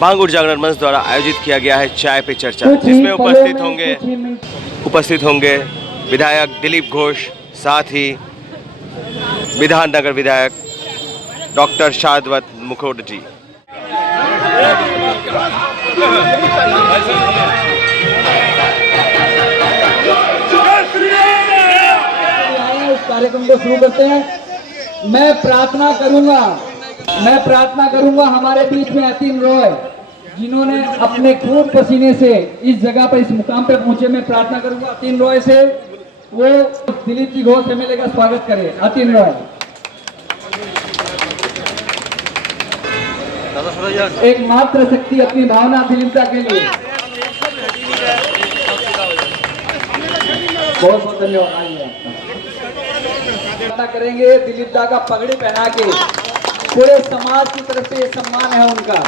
बांगुर जागरण मंच द्वारा आयोजित किया गया है चाय पे चर्चा, जिसमें उपस्थित होंगे विधायक दिलीप घोष, साथ ही विधाननगर विधायक डॉक्टर शाहदवत मुखर्जी। इस कार्यक्रम को शुरू करते हैं। मैं प्रार्थना करूंगा हमारे बीच में अतीन रॉय, जिन्होंने अपने खून पसीने से इस जगह पर, इस मुकाम पे पहुंचे। मैं प्रार्थना करूंगा अतीन रॉय से, वो दिलीप जी घोष एमएलए का स्वागत करें। अतीन रॉय, एक मात्र शक्ति अपनी भावना दिलीपता के लिए। बहुत बहुत धन्यवाद। करेंगे दिलीपदा का पगड़ी पहना के, पूरे समाज की तरफ से सम्मान है उनका।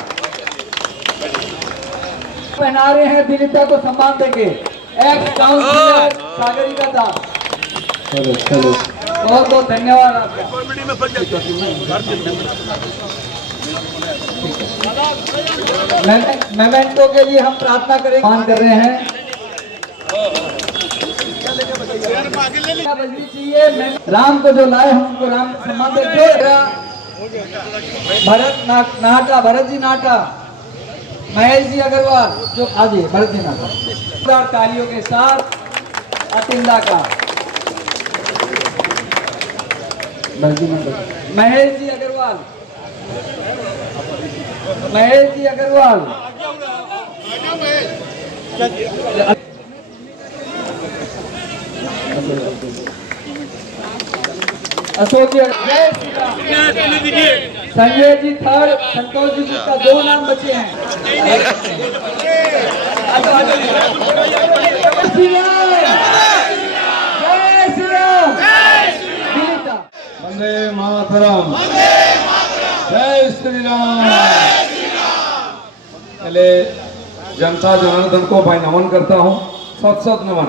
पहना रहे हैं दिलीपदा को सम्मान देंगे। एक्स काउंसिलर सागरिका दास, बहुत बहुत धन्यवाद आपका। मेमेंटो के लिए हम प्रार्थना करेंगे, सम्मान कर रहे हैं। बजनी चाहिए, राम को जो लाए हम उनको राम सम्मान देते। भरत जी नाटा, महेश जी अग्रवाल, जो आज भरत जी नाटा, तालियों के साथ अतिंदा का महेश जी अग्रवाल, अशोक जी, संजय जी थर्ड, संतोष जी का 2 नाम बचे हैं। वंदे मातरम, जय श्री राम। पहले जनता जनार्दन को भाई नमन करता हूँ, सत नमन,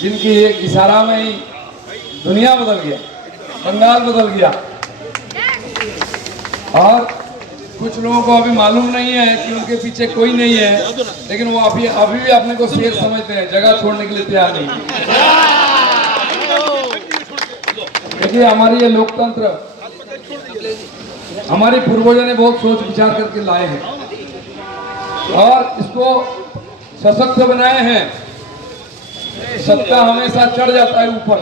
जिनकी एक इशारा में ही दुनिया बदल गया, बंगाल बदल गया। और कुछ लोगों को अभी मालूम नहीं है कि उनके पीछे कोई नहीं है, लेकिन वो अभी भी अपने को शेर समझते हैं, जगह छोड़ने के लिए तैयार नहीं। देखिए, हमारी ये लोकतंत्र हमारे पूर्वजों ने बहुत सोच विचार करके लाए हैं और इसको सशक्त बनाए हैं। सत्ता हमेशा चढ़ जाता है ऊपर,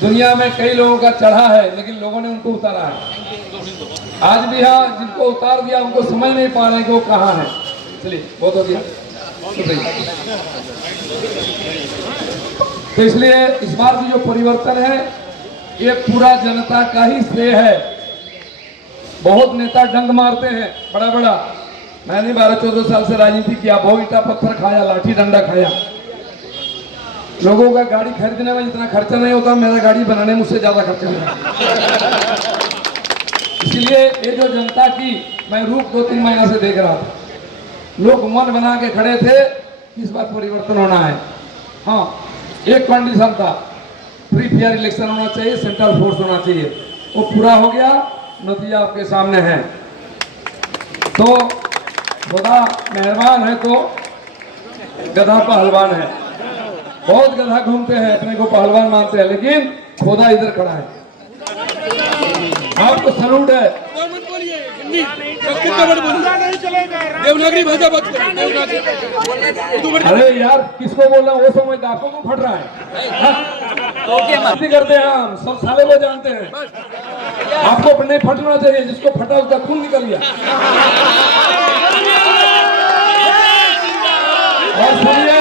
दुनिया में कई लोगों का चढ़ा है, लेकिन लोगों ने उनको उतारा है। आज भी हाँ, जिनको उतार दिया उनको समझ नहीं पा रहे कि वो कहाँ है। चलिए, बहुत हो गया। तो इसलिए इस बार की जो परिवर्तन है, ये पूरा जनता का ही श्रेय है। बहुत नेता डंग मारते हैं बड़ा बड़ा। मैंने 12-14 साल से राजनीति किया, बहुत ईटा पत्थर खाया, लाठी डंडा खाया। लोगों का गाड़ी खरीदने में जितना खर्चा नहीं होता, मेरा गाड़ी बनाने में मुझसे ज्यादा खर्चा नहीं। इसलिए ये जो जनता की मैं रूप 2-3 महीना से देख रहा था, लोग मन बना के खड़े थे, इस बार परिवर्तन होना है। हाँ, एक कंडीशन था, फ्री फेयर इलेक्शन होना चाहिए, सेंट्रल फोर्स होना चाहिए। वो पूरा हो गया, नतीजा आपके सामने है। तो खुदा मेहरबान है, तो गधा पहलवान है। बहुत गधा घूमते हैं, अपने को पहलवान मानते हैं, लेकिन खुदा इधर खड़ा है। आपको सलूट है। देवनागरी भाषा बात करो। अरे यार, किसको बोल रहा हूँ वो समझता, आपको क्यों फट रहा है? करते हैं हम सब, साले वो जानते हैं। आपको नहीं फटना चाहिए, जिसको फटा उसका खून निकल गया। और सुनिए,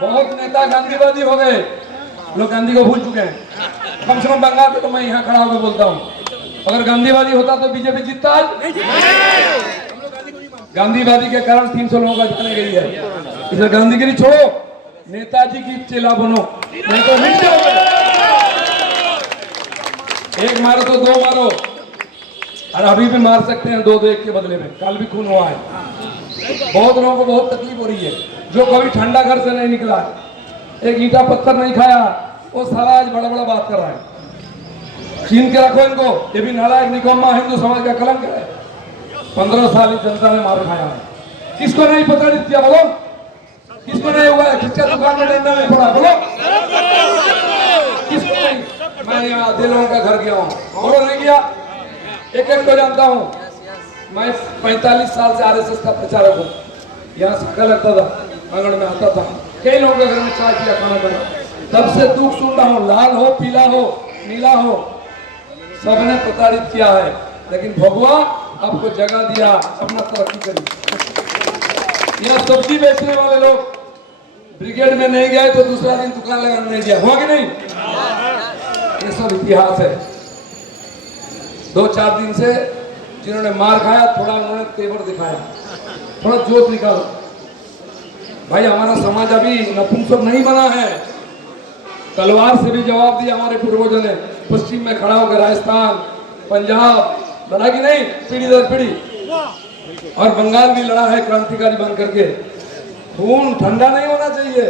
बहुत नेता गांधीवादी हो गए, लोग गांधी को भूल चुके हैं। कम से कम बंगाल पे तो मैं यहाँ खड़ा होकर बोलता हूँ, अगर गांधीवादी होता तो बीजेपी जीतता आज। गांधीवादी के कारण 300 लोगों का जाने गई है। इसलिए गांधीगिरी छोड़ो, नेताजी की चेला बनो, नहीं तो मिट जाओगे। एक मारो तो 2 मारो, और अभी भी मार सकते हैं 2-2 1 के बदले में। कल भी खून हुआ है, बहुत लोगों को बहुत तकलीफ हो रही है। जो कभी ठंडा घर से नहीं निकला, एक ईंटा पत्थर नहीं खाया, वो सारा आज बड़ा बड़ा बात कर रहा है। छीन के रखो इनको, ये भी नालायक निकम्मा हिंदू समाज का कलंक है। 15 साल इस जनता ने मार खाया है। किसको नहीं प्रताड़ित किया बोलो? किसको नहीं हुआ है? किसका दुकान में डंडा नहीं पड़ा बोलो? किसको नहीं? मैं यहाँ आधे लोगों का घर गया हूँ और नहीं किया, एक एक को जानता हूँ। मैं 45 साल से आरएसएस का प्रचारक हूँ। यहाँ सका लगता था, आंगन में आता था, कई लोगों के घर में चाय पिया, खाना बना। तब से दुख सुन रहा हूँ, लाल हो, पीला हो, नीला हो, सबने प्रताड़ित किया है। लेकिन भगवा आपको जगह दिया, अपना तरक्की करिए। यहाँ सब्जी बेचने वाले लोग ब्रिगेड में नहीं गए तो दूसरा दिन दुकान लगाने नहीं दिया, हुआ कि नहीं? ये सब इतिहास है। 2-4 दिन से जिन्होंने मार खाया, थोड़ा उन्होंने तेवर दिखाया, थोड़ा जोश निकालो। भाई हमारा समाज अभी नपुंसक नहीं बना है। तलवार से भी जवाब दिया हमारे पूर्वजों ने। पश्चिम में खड़ा होकर राजस्थान, पंजाब लड़ा कि नहीं, पीढ़ी दर पीढ़ी। और बंगाल भी लड़ा है क्रांतिकारी बन करके। खून ठंडा नहीं होना चाहिए।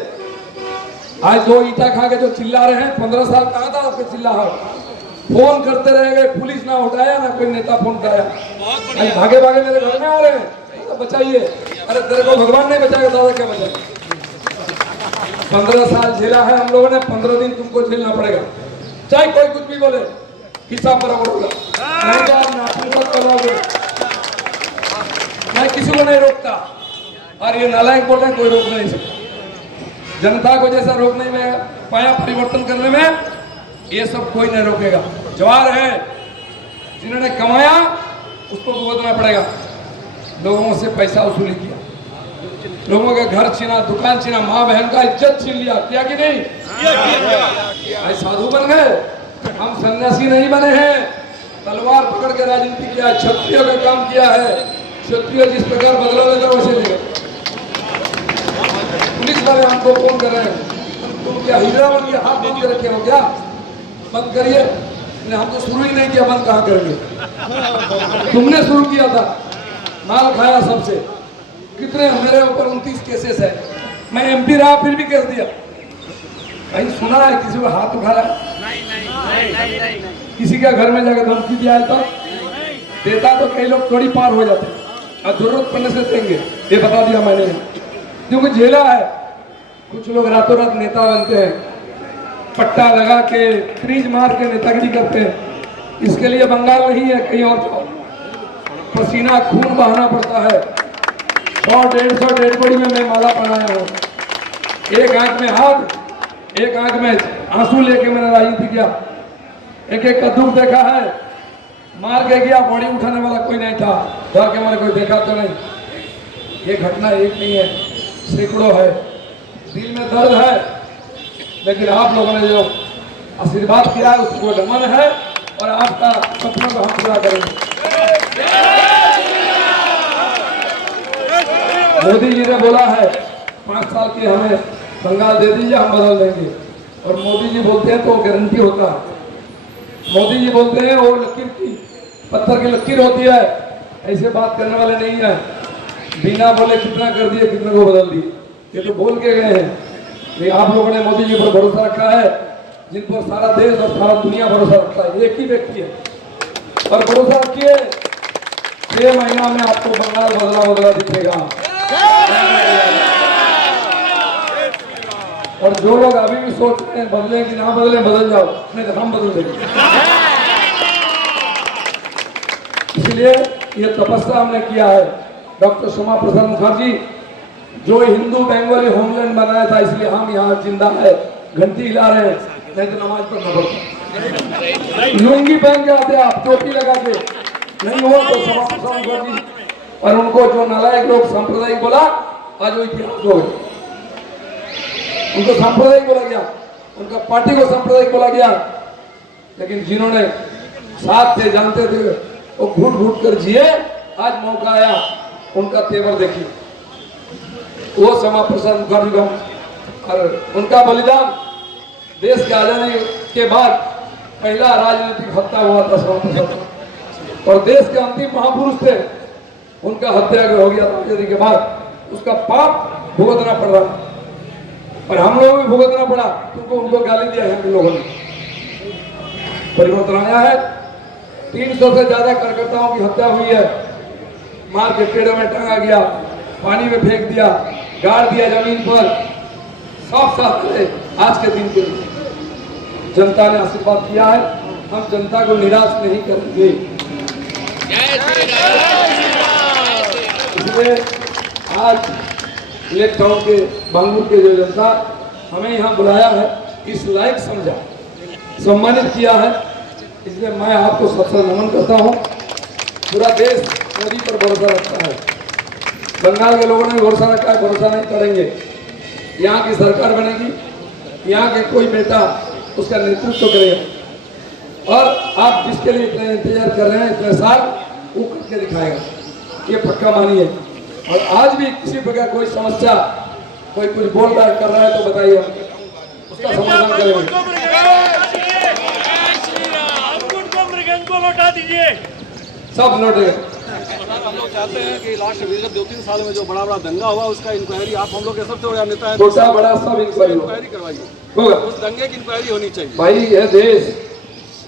आज 2 ईटा खा के जो चिल्ला रहे हैं, 15 साल कहाँ था आपके चिल्लाहट? फोन करते रह गए, पुलिस ना उठाया, ना कोई नेता फोन उठाया। आज भागे भागे मेरे घर में आ रहे हैं, तो बचाइए। अरे तेरे को भगवान नहीं बचाएगा, दादा क्या बचाएगा? 15 साल झेला है हम लोगों ने, 15 दिन तुमको झेलना पड़ेगा। चाहे कोई कुछ भी बोले, हिसाब बराबर होगा। नहीं तो आप नाटक करवाओगे। मैं किसी को नहीं रोकता, और ये नालायक बोल रहे हैं, कोई रोक नहीं सकता। जनता को जैसा रोक नहीं में पाया परिवर्तन करने में, ये सब कोई नहीं रोकेगा। जवार है, जिन्होंने कमाया उसको भुगतना पड़ेगा। लोगों से पैसा वसूली किया, लोगों के घर छीना, दुकान छीना, माँ बहन का इज्जत छीन लिया, किया कि नहीं? भाई साधु बन गए, हम सन्यासी नहीं बने हैं। तलवार पकड़ के राजनीति किया है, क्षत्रियों का काम किया है। क्षत्रिय जिस प्रकार बदला लेगा वैसे लेगा। पुलिस वाले हमको फोन कर रहे हैं, तुम क्या हीरा बन के हाथ बंद के रखे हो क्या? बंद करिए। हम तो शुरू ही नहीं किया, बंद कहाँ करेंगे? तुमने शुरू किया था, माल खाया सबसे। कितने मेरे ऊपर 29 केसेस है। मैं एमपी रहा फिर भी केस दिया। कहीं सुना है किसी को हाथ उठाया? किसी के घर में जाकर धमकी दिया है? तो देता तो कई लोग थोड़ी पार हो जाते, और जरूरत पड़ने से देंगे, ये बता दिया मैंने। क्योंकि झेला है। कुछ लोग रातों रात नेता बनते हैं, पट्टा लगा के क्रीज मार के नेतागिरी करते हैं। इसके लिए बंगाल नहीं है, कहीं और जाओ। पसीना खून बहाना पड़ता है। 100-150 डेड बॉडी में मैं माला पहनाया हूँ। एक आंख में हाथ, एक आंख में आंसू लेके मैंने राजनीति किया। एक एक का दुख देखा है। मार के गया, बॉडी उठाने वाला कोई नहीं था, डर के मैंने कोई देखा तो नहीं। ये घटना एक नहीं है, सैकड़ों है। दिल में दर्द है, लेकिन आप लोगों ने जो आशीर्वाद किया है उसको नमन है, और आपका सपनों को हम पूरा करेंगे। मोदी जी ने बोला है 5 साल के हमें बंगाल दे दीजिए, हम बदल देंगे। और मोदी जी बोलते हैं तो गारंटी होता है। मोदी जी बोलते हैं वो लकीर की, पत्थर की लकीर होती है। ऐसे बात करने वाले नहीं है। बिना बोले कितना कर दिए, कितने को बदल दिए, ये तो बोल के गए हैं। लेकिन आप लोगों ने मोदी जी पर भरोसा रखा है, जिन पर सारा देश और सारा दुनिया भरोसा रखता है। एक ही व्यक्ति है, और भरोसा रखिए 6 महीना में आपको बंगाल बदला दिखेगा। और जो लोग अभी भी सोच रहे हैं बदले कि ना बदले, बदल जाओ, नहीं तो हम बदल देंगे। इसलिए ये तपस्या हमने किया है। डॉक्टर श्यामा प्रसाद मुखर्जी जो हिंदू बंगाली होमलैंड बनाया था, इसलिए हम यहाँ जिंदा है, घंटी हिला रहे हैं, नहीं तो नमाज पढ़ना पड़ता। लुंगी पहन के आते आप, टोपी लगा के, नहीं हो तो श्यामा प्रसाद मुखर्जी। और उनको जो नालायक लोग सांप्रदायिक बोला, आज वो इतिहास हो गए। उनको सांप्रदायिक बोला गया, उनका पार्टी को सांप्रदायिक बोला गया। लेकिन जिन्होंने साथ थे, जानते थे, वो घुट घुट कर जिए। आज मौका आया, उनका तेवर देखिए। वो श्यामा प्रसाद मुखर्जी का और उनका बलिदान, देश के आजादी के बाद पहला राजनीतिक हत्या हुआ था श्यामा प्रसाद, और देश के अंतिम महापुरुष थे। उनका हत्या हो गया था आजादी के बाद। उसका पाप भुगतना पड़ रहा, और हम लोगों को भी भुगतना पड़ा, क्योंकि उनको गाली दिया है हम लोगों ने। परिवर्तन आया है। 300 से ज्यादा कार्यकर्ताओं की हत्या हुई है। मार के पेड़ों में टांगा गया, पानी में फेंक दिया, गाड़ दिया जमीन पर, सब साथ रहे आज के दिन के लिए। जनता ने आशीर्वाद किया है, हम जनता को निराश नहीं करेंगे। इसलिए आज लेक टाउन के बांगूर के जो जनता हमें यहाँ बुलाया है, इस लायक समझा, सम्मानित किया है, इसलिए मैं आपको सबसे नमन करता हूँ। पूरा देश मोदी पर भरोसा रखता है, बंगाल के लोगों ने भरोसा रखा है, भरोसा नहीं करेंगे। यहाँ की सरकार बनेगी, यहाँ के कोई बेटा उसका नेतृत्व करेगा, और आप जिसके लिए इतना इंतजार कर रहे हैं इतने साल, वो करके दिखाएगा, ये पक्का मानिए। और आज भी किसी प्रकार कोई समस्या, कोई कुछ बोल रहा है, कर रहा है तो बताइए, उसका समाधान करेंगे। लौटा दीजिए, सब लौटेगा। हम लोग चाहते हैं कि लास्ट विगत 2-3 साल में जो बड़ा बड़ा दंगा हुआ उसका इंक्वायरी, आप हम लोग के सबसे बड़ा नेता है, छोटा बड़ा सब इंक्वायरी करवाइए, होगा। उस दंगे की इंक्वायरी होनी चाहिए। भाई यह देश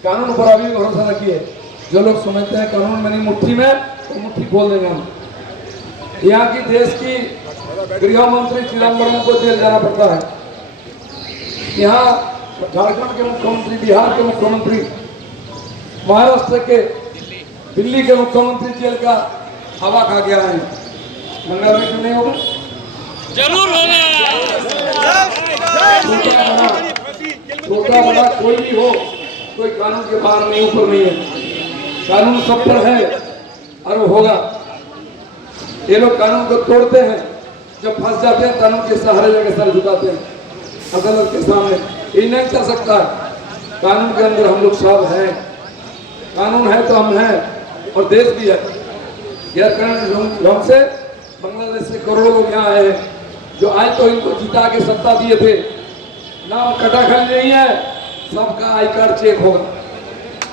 कानून पर अभी भरोसा रखिए। जो लोग समझते हैं कानून मेरी मुट्ठी में, तो मुट्ठी खोल देंगे हम। यहाँ की देश की गृह मंत्री चिदम्बरम को जेल जाना पड़ता है। यहाँ झारखंड के मुख्यमंत्री, बिहार के मुख्यमंत्री, महाराष्ट्र के, दिल्ली के मुख्यमंत्री जेल का हवा खा गया है। बंगाल में क्यों नहीं होगा? जरूर होगा। छोटा बड़ा कोई भी हो, कोई कानून के बाहर नहीं, ऊपर नहीं है। कानून सब पर है और वो होगा। ये लोग कानून को तोड़ते हैं, जब फंस जाते हैं कानून के सहारे जाके सर झुकाते हैं अदालत के सामने। ये नहीं चल सकता है। कानून के अंदर हम लोग सब हैं, कानून है तो हम हैं, और देश भी है। से बांग्लादेश से करोड़ों लोग यहाँ आए हैं, जो आज तो इनको जिता के सत्ता दिए थे। नाम कटाखली नहीं है, सबका आई कार्ड चेक होगा,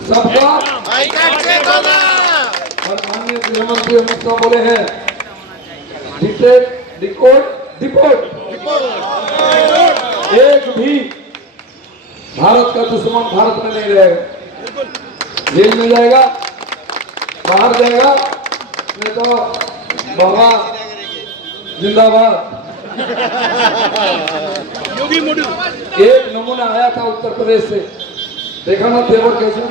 सबका आई कार्ड चेक होगा। और माननीय गृहमंत्री अमित शाह बोले हैं, डिटेक्ट, डिकोड, डिपोर्ट, एक भी भारत का दुश्मन भारत में नहीं रहेगा, जेल में जाएगा, बाहर जाएगा, नहीं तो बाबा जिंदाबाद। एक नमूना आया था उत्तर प्रदेश से, देखा ना तेवर कैसे,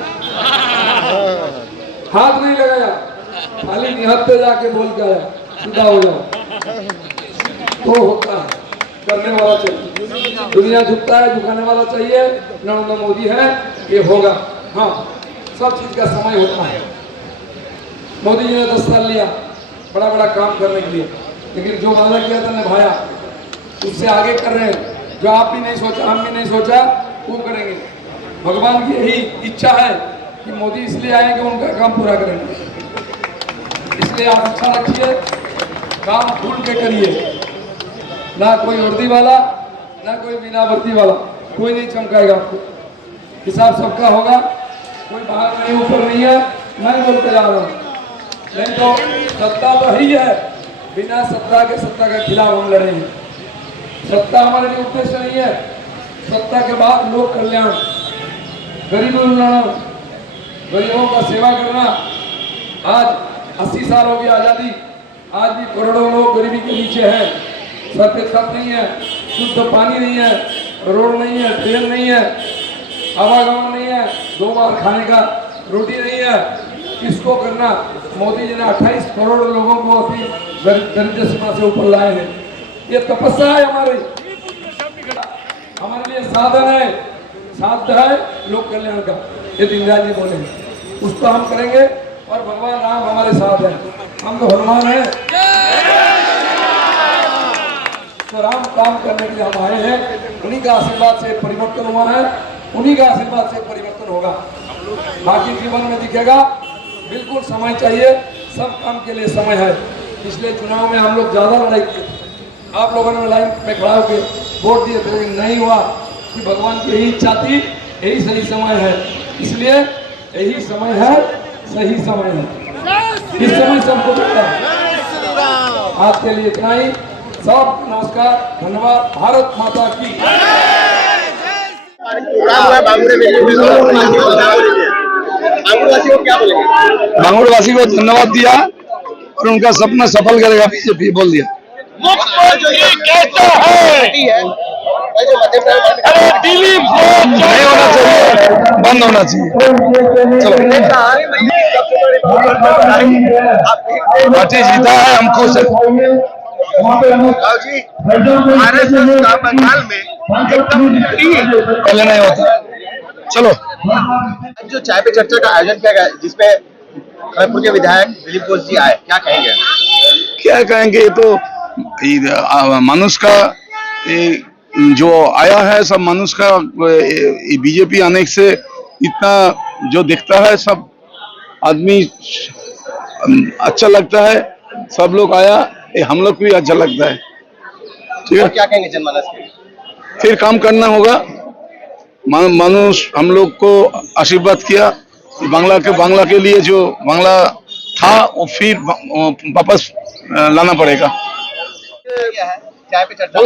हाथ नहीं लगाया, खाली निहत्ते जाके बोल के आया, सीधा हो जाओ। तो होता है, करने वाला चाहिए। दुनिया झुकता है, झुकाने वाला चाहिए। नरेंद्र मोदी है, ये होगा। हाँ, सब चीज का समय होता है। मोदी जी ने 10 साल लिया बड़ा बड़ा काम करने के लिए, लेकिन जो वादा किया था निभाया, उससे आगे कर रहे हैं। जो आप भी नहीं सोचा, हम भी नहीं सोचा, वो करेंगे। भगवान की यही इच्छा है कि मोदी इसलिए आए कि उनका काम पूरा करेंगे। इसलिए आप अच्छा रखिए, काम खुल के करिए, ना कोई वर्दी वाला, ना कोई बिना वर्दी वाला, कोई नहीं चमकाएगा आपको। हिसाब सबका होगा, कोई बाहर नहीं, ऊपर नहीं है। मैं बोलते जा रहा हूँ, नहीं तो सत्ता तो ही है, बिना सत्ता के सत्ता के खिलाफ हम लड़ेंगे। सत्ता हमारे लिए उद्देश्य नहीं है। सत्ता के बाद लोक कल्याण, गरीबों का सेवा करना। आज 80 साल हो गया आजादी, आज भी करोड़ों लोग गरीबी के नीचे हैं। सर पे छत नहीं है, शुद्ध पानी नहीं है, रोड नहीं है, ट्रेन नहीं है, आवागमन नहीं है, 2 बार खाने का रोटी नहीं है। किसको करना? मोदी जी ने 28 करोड़ लोगों को अपनी दरिद्र सीमा से ऊपर लाए हैं। ये तपस्या है हमारे लिए, साधन है, साध्य है लोक कल्याण का। ये दीनदयाल जी बोले, उसको हम करेंगे। और भगवान राम हमारे साथ हैं, हम तो हनुमान हैं। तो राम काम करने के लिए हम आए हैं। उन्हीं का आशीर्वाद से परिवर्तन हुआ है, उन्हीं का आशीर्वाद से परिवर्तन होगा। बाकी जीवन में दिखेगा। बिल्कुल समय चाहिए, सब काम के लिए समय है। पिछले चुनाव में हम लोग ज्यादा लड़ाई किए, आप लोगों ने लाइन में खड़ा होकर वोट दिए थे, लेकिन नहीं हुआ। कि भगवान की यही इच्छा थी, यही सही समय है। इसलिए यही समय है, सही समय है। इस समय सबको पता है। आज के लिए इतना ही। सब नमस्कार, धन्यवाद। भारत माता की। बांगुर वासी को धन्यवाद दिया और उनका सपना सफल करेगा बीजेपी, बोल दिया। दिलीप नहीं होना चाहिए, बंद होना चाहिए। पार्टी जीता है, हम खुश हैं। बंगाल में पहले नहीं होता। चलो, जो चाय पे चर्चा का आयोजन किया गया जिसमें खड़गपुर के विधायक दिलीप घोष जी आए, क्या कहेंगे? क्या कहेंगे, ये तो मनुष्य का जो आया है, सब मनुष्य का बीजेपी आने से इतना जो दिखता है, सब आदमी अच्छा लगता है, सब लोग आया, हम लोग को भी अच्छा लगता है। ठीक है, क्या कहेंगे जनमानस के? फिर काम करना होगा। मनुष्य हम लोग को आशीर्वाद किया, बांग्ला के लिए जो बांग्ला था वो फिर वापस लाना पड़ेगा। चाय पे चर्चा,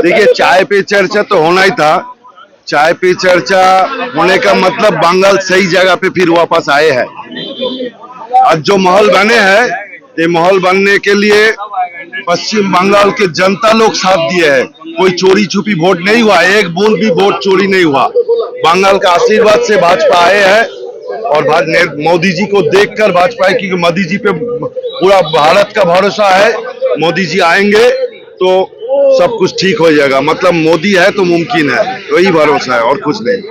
देखिए, चाय पे चर्चा तो होना ही था। चाय पे चर्चा होने का मतलब बंगाल सही जगह पे फिर वापस आए हैं। आज जो माहौल बने हैं, ये माहौल बनने के लिए पश्चिम बंगाल के जनता लोग साथ दिए हैं। कोई चोरी छुपी वोट नहीं हुआ, एक बूंद भी वोट चोरी नहीं हुआ। बंगाल का आशीर्वाद से भाजपा आए हैं और मोदी जी को देखकर भाजपा, क्योंकि मोदी जी पे पूरा भारत का भरोसा है। मोदी जी आएंगे तो सब कुछ ठीक हो जाएगा। मतलब मोदी है तो मुमकिन है, वही भरोसा है और कुछ नहीं।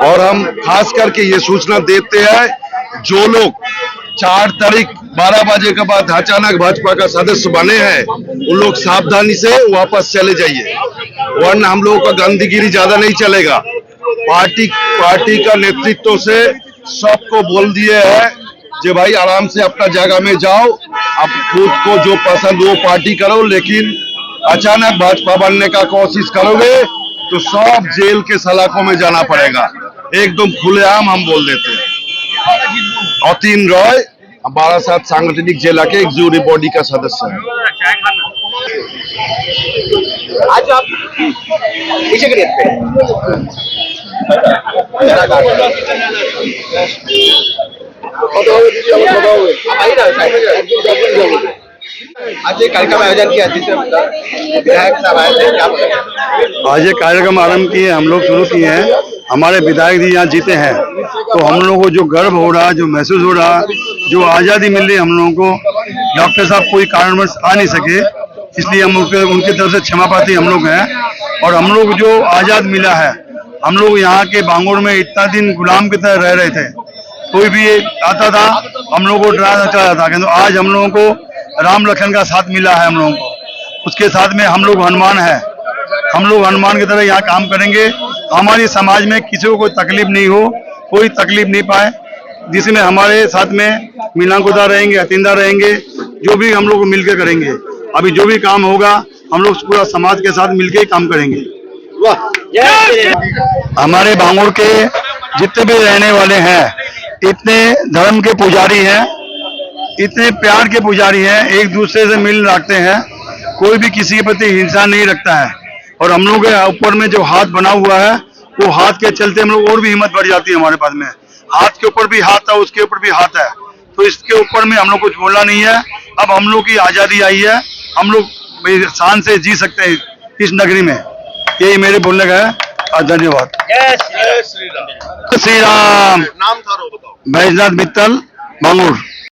और हम खास करके ये सूचना देते हैं, जो लोग 4 तारीख 12 बजे के बाद अचानक भाजपा का सदस्य बने हैं, उन लोग सावधानी से वापस चले जाइए, वरना हम लोगों का गंदगिरी ज्यादा नहीं चलेगा। पार्टी का नेतृत्व से सबको बोल दिए हैं कि भाई आराम से अपना जगह में जाओ, आप खुद को जो पसंद वो पार्टी करो, लेकिन अचानक भाजपा बनने का कोशिश करोगे तो सब जेल के सलाखों में जाना पड़ेगा। एकदम खुलेआम हम बोल देते हैं। अतीन रॉय बारासात सांगठनिक जिला के एक जूरी बॉडी का सदस्य है। आज आप पीछे करिए आज एक कार्यक्रम आयोजन किया जिसमें विधायक साहब आए थे, क्या बोलेंगे? आज ये कार्यक्रम आरंभ किए, हम लोग शुरू किए हैं। हमारे विधायक जी यहाँ जीते हैं, तो हम लोगों को जो गर्व हो रहा, जो महसूस हो रहा, जो आज़ादी मिल रही हम लोगों को। डॉक्टर साहब कोई कारणवश आ नहीं सके, इसलिए हम उनकी तरफ से क्षमा प्रार्थी हम लोग हैं। और हम लोग जो आज़ाद मिला है, हम लोग यहाँ के बांगुर में इतना दिन गुलाम की तरह रह रहे थे। कोई भी आता था हम लोग को डराना चाहता था, किंतु आज हम लोगों को राम लखन का साथ मिला है। हम लोगों को उसके साथ में हम लोग हनुमान है, हम लोग हनुमान की तरह यहाँ काम करेंगे। हमारी समाज में किसी को कोई तकलीफ नहीं हो, कोई तकलीफ नहीं पाए, जिसमें हमारे साथ में मीनाकुदा रहेंगे, अतिंदा रहेंगे, जो भी हम लोग मिलकर करेंगे। अभी जो भी काम होगा हम लोग पूरा समाज के साथ मिलकर ही काम करेंगे। हमारे बांगुर के जितने भी रहने वाले हैं, इतने धर्म के पुजारी हैं, इतने प्यार के पुजारी हैं, एक दूसरे से मिल रखते हैं, कोई भी किसी के प्रति हिंसा नहीं रखता है। और हम लोग के ऊपर में जो हाथ बना हुआ है, वो हाथ के चलते हम लोग और भी हिम्मत बढ़ जाती है हमारे पास में। हाथ के ऊपर भी हाथ है, उसके ऊपर भी हाथ है, तो इसके ऊपर में हम लोग कुछ बोलना नहीं है। अब हम लोग की आज़ादी आई है, हम लोग शान से जी सकते हैं इस नगरी में। यही मेरे बोलने का है। धन्यवाद। जय श्री राम। श्री राम। नाम था बताओ। बैजनाथ मित्तल, बांगुर।